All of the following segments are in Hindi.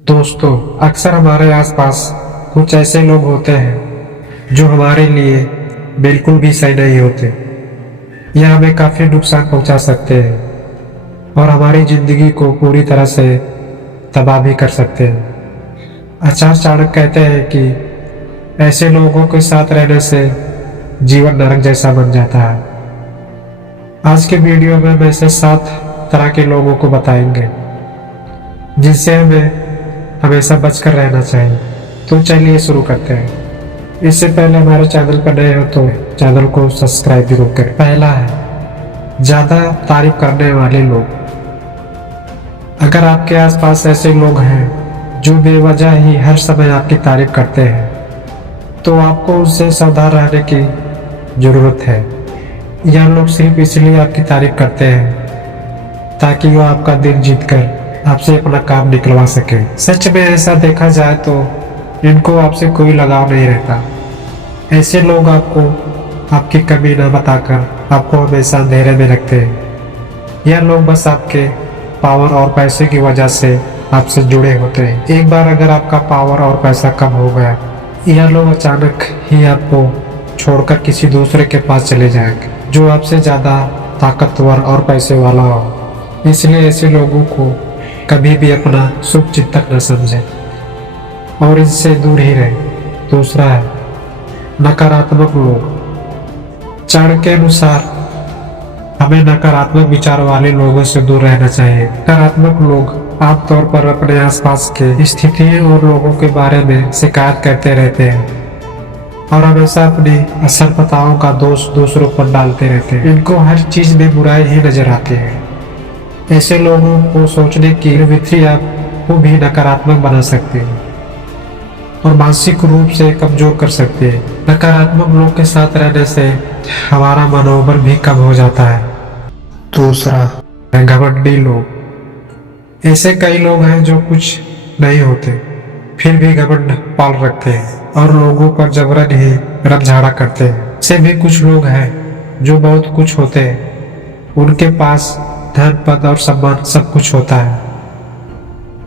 दोस्तों, अक्सर हमारे आसपास कुछ ऐसे लोग होते हैं जो हमारे लिए बिल्कुल भी सही नहीं होते। यह हमें काफ़ी नुकसान पहुंचा सकते हैं और हमारी ज़िंदगी को पूरी तरह से तबाह भी कर सकते हैं। आचार्य चाणक्य कहते हैं कि ऐसे लोगों के साथ रहने से जीवन नरक जैसा बन जाता है। आज के वीडियो में हम ऐसे 7 तरह के लोगों को बताएंगे जिनसे हमें हमेशा बचकर रहना चाहिए। तो चलिए शुरू करते हैं। इससे पहले हमारे चैनल पर नए हो तो चैनल को सब्सक्राइब जरूर करें। पहला है ज़्यादा तारीफ करने वाले लोग। अगर आपके आसपास ऐसे लोग हैं जो बेवजह ही हर समय आपकी तारीफ करते हैं तो आपको उनसे सावधान रहने की ज़रूरत है। यह लोग सिर्फ इसलिए आपकी तारीफ करते हैं ताकि वो आपका दिल जीतकर आपसे अपना काम निकलवा सके। सच में ऐसा देखा जाए तो इनको आपसे कोई लगाव नहीं रहता। ऐसे लोग आपको आपकी कमी न बताकर आपको हमेशा अंधेरे में रखते हैं। यह लोग बस आपके पावर और पैसे की वजह से आपसे जुड़े होते हैं। एक बार अगर आपका पावर और पैसा कम हो गया, यह लोग अचानक ही आपको छोड़कर किसी दूसरे के पास चले जाएंगे जो आपसे ज़्यादा ताकतवर और पैसे वाला हो। इसलिए ऐसे लोगों को कभी भी अपना शुभ चिंतक न समझें और इनसे दूर ही रहें। दूसरा है नकारात्मक लोग। चाणक्य के अनुसार हमें नकारात्मक विचार वाले लोगों से दूर रहना चाहिए। नकारात्मक लोग आमतौर पर अपने आसपास के स्थितियों और लोगों के बारे में शिकायत करते रहते हैं और हमेशा अपनी असफलताओं का दोष दूसरों पर डालते रहते हैं। इनको हर चीज में बुराई ही नजर आती है। ऐसे लोगों को सोचने की प्रवृत्ति आपको भी नकारात्मक बना सकती है और मानसिक रूप से कमजोर कर सकती है। नकारात्मक लोग के साथ रहने से हमारा मनोबल भी कम हो जाता है। दूसरा है घमंडी लोग। ऐसे कई लोग हैं जो कुछ नहीं होते फिर भी घमंड पाल रखते हैं और लोगों पर जबरन ही रमझाड़ा करते हैं। ऐसे भी कुछ लोग हैं जो बहुत कुछ होते हैं, उनके पास धन पद और सम्मान सब कुछ होता है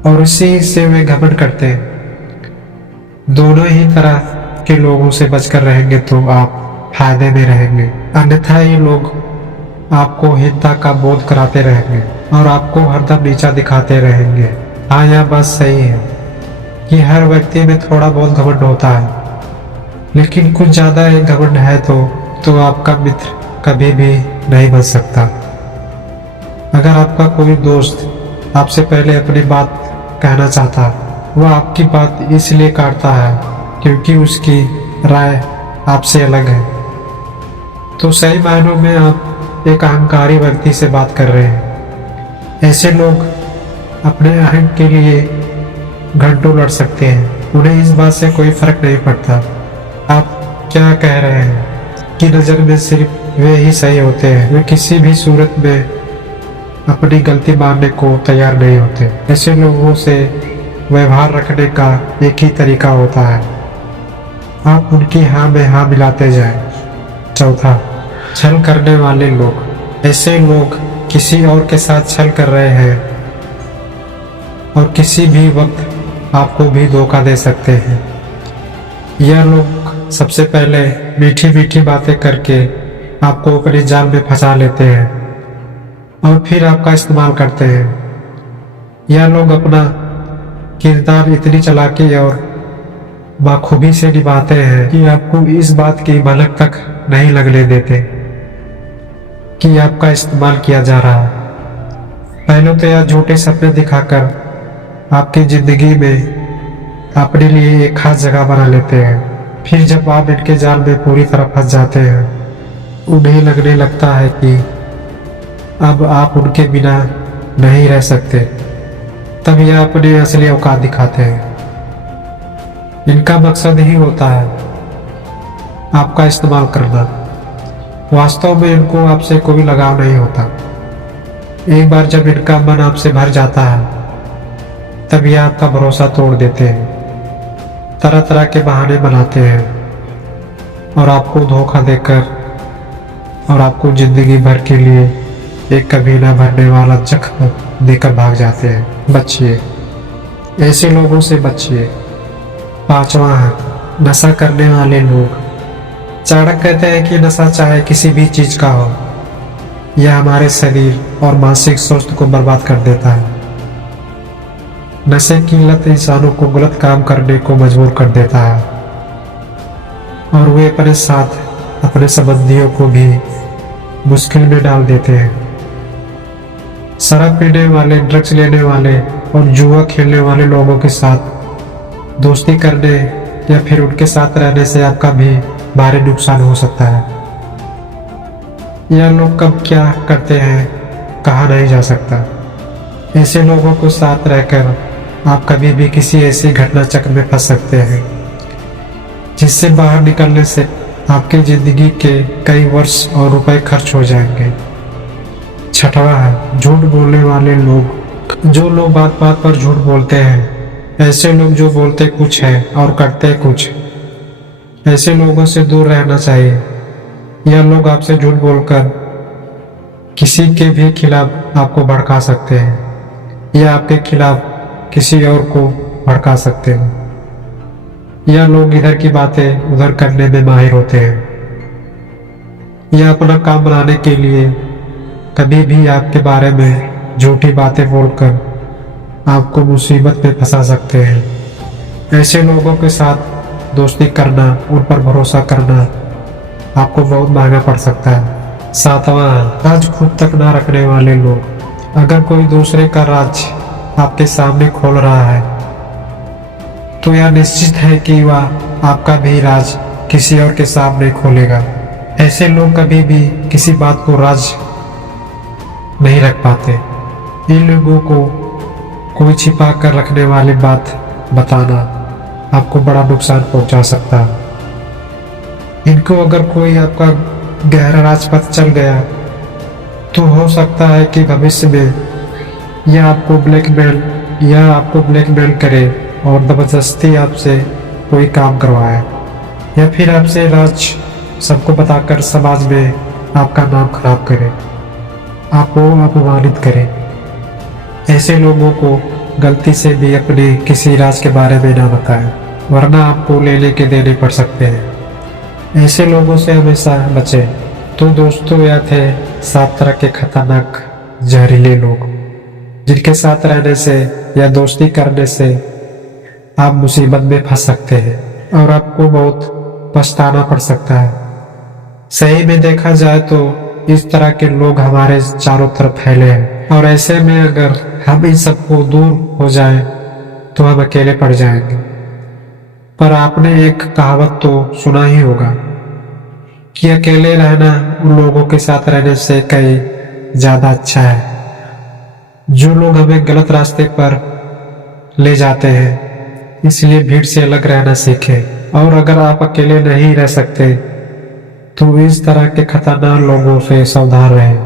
और इसी से वे घमंड करते हैं। दोनों ही तरह के लोगों से बचकर रहेंगे तो आप फायदे में रहेंगे, अन्यथा ये लोग आपको हिंसा का बोध कराते रहेंगे और आपको हरदम नीचा दिखाते रहेंगे। हाँ, यह बात सही है कि हर व्यक्ति में थोड़ा बहुत घमंड होता है, लेकिन कुछ ज्यादा एक घमंड है तो आपका मित्र कभी भी नहीं बन सकता। अगर आपका कोई दोस्त आपसे पहले अपनी बात कहना चाहता, वह आपकी बात इसलिए काटता है क्योंकि उसकी राय आपसे अलग है, तो सही मायनों में आप एक अहंकारी व्यक्ति से बात कर रहे हैं। ऐसे लोग अपने अहम के लिए घंटों लड़ सकते हैं। उन्हें इस बात से कोई फर्क नहीं पड़ता आप क्या कह रहे हैं कि नज़र में सिर्फ वे ही सही होते हैं। वे किसी भी सूरत में अपनी गलती मानने को तैयार नहीं होते। ऐसे लोगों से व्यवहार रखने का एक ही तरीका होता है, आप उनकी हाँ में हाँ मिलाते जाएं। चौथा, छल करने वाले लोग। ऐसे लोग किसी और के साथ छल कर रहे हैं और किसी भी वक्त आपको भी धोखा दे सकते हैं। यह लोग सबसे पहले मीठी मीठी बातें करके आपको अपने जाल में फंसा लेते हैं और फिर आपका इस्तेमाल करते हैं। यह लोग अपना किरदार इतनी चालाकी और बाखूबी से निभाते हैं कि आपको इस बात की भनक तक नहीं लगने देते कि आपका इस्तेमाल किया जा रहा है। पहले तो यह झूठे सपने दिखाकर आपकी जिंदगी में अपने लिए एक खास जगह बना लेते हैं। फिर जब आप इनके जाल में पूरी तरह फंस जाते हैं, उन्हें लगने लगता है कि अब आप उनके बिना नहीं रह सकते, तब यह अपने असली औकात दिखाते हैं। इनका मकसद ही होता है आपका इस्तेमाल करना। वास्तव में इनको आपसे कोई लगाव नहीं होता। एक बार जब इनका मन आपसे भर जाता है, तब यह आपका भरोसा तोड़ देते हैं, तरह तरह के बहाने बनाते हैं और आपको धोखा देकर और आपको जिंदगी भर के लिए एक कभी न भरने वाला जख्म देकर भाग जाते हैं। बचिए। ऐसे लोगों से बचिए। 5वां है नशा करने वाले लोग। चाणक्य कहते हैं कि नशा चाहे किसी भी चीज का हो, यह हमारे शरीर और मानसिक स्वास्थ्य को बर्बाद कर देता है। नशे की लत इंसानों को गलत काम करने को मजबूर कर देता है और वे अपने साथ अपने संबंधियों को भी मुश्किल में डाल देते हैं। शराब पीने वाले, ड्रग्स लेने वाले और जुआ खेलने वाले लोगों के साथ दोस्ती करने या फिर उनके साथ रहने से आपका भी भारी नुकसान हो सकता है। यह लोग कब क्या करते हैं कहा नहीं जा सकता। ऐसे लोगों को साथ रहकर आप कभी भी किसी ऐसी घटना चक्र में फंस सकते हैं जिससे बाहर निकलने से आपकी जिंदगी के कई वर्ष और रुपए खर्च हो जाएंगे। 6वां है झूठ बोलने वाले लोग। जो लोग बात बात पर झूठ बोलते हैं, ऐसे लोग जो बोलते कुछ है और करते कुछ, ऐसे लोगों से दूर रहना चाहिए। यह लोग आपसे झूठ बोलकर किसी के भी खिलाफ आपको भड़का सकते हैं या आपके खिलाफ किसी और को भड़का सकते हैं। यह लोग इधर की बातें उधर करने में माहिर होते हैं। यह अपना काम बनाने के लिए कभी भी आपके बारे में झूठी बातें बोलकर आपको मुसीबत में फंसा सकते हैं। ऐसे लोगों के साथ दोस्ती करना, उन पर भरोसा करना आपको बहुत महंगा पड़ सकता है। 7वां राज खुद तक ना रखने वाले लोग। अगर कोई दूसरे का राज आपके सामने खोल रहा है तो यह निश्चित है कि वह आपका भी राज किसी और के सामने खोलेगा। ऐसे लोग कभी भी किसी बात को राज नहीं रख पाते। इन लोगों को कोई छिपा कर रखने वाली बात बताना आपको बड़ा नुकसान पहुंचा सकता है। इनको अगर कोई आपका गहरा राज पता चल गया तो हो सकता है कि भविष्य में यह आपको ब्लैकमेल करे और जबरदस्ती आपसे कोई काम करवाए या फिर आपसे राज सबको बताकर समाज में आपका नाम खराब करे, आपको अपमानित करे। ऐसे लोगों को गलती से भी अपने किसी राज के बारे में ना बताएं, वरना आपको लेने के देने पड़ सकते हैं। ऐसे लोगों से हमेशा बचें। तो दोस्तों, यह थे 7 तरह के खतरनाक जहरीले लोग जिनके साथ रहने से या दोस्ती करने से आप मुसीबत में फंस सकते हैं और आपको बहुत पछताना पड़ सकता है। सही में देखा जाए तो इस तरह के लोग हमारे चारों तरफ फैले हैं और ऐसे में अगर हम इन सबको दूर हो जाएं तो हम अकेले पड़ जाएंगे। पर आपने एक कहावत तो सुना ही होगा कि अकेले रहना उन लोगों के साथ रहने से कहीं ज्यादा अच्छा है जो लोग हमें गलत रास्ते पर ले जाते हैं। इसलिए भीड़ से अलग रहना सीखें और अगर आप अकेले नहीं रह सकते तो इस तरह के खतरनाक लोगों से सावधान रहें।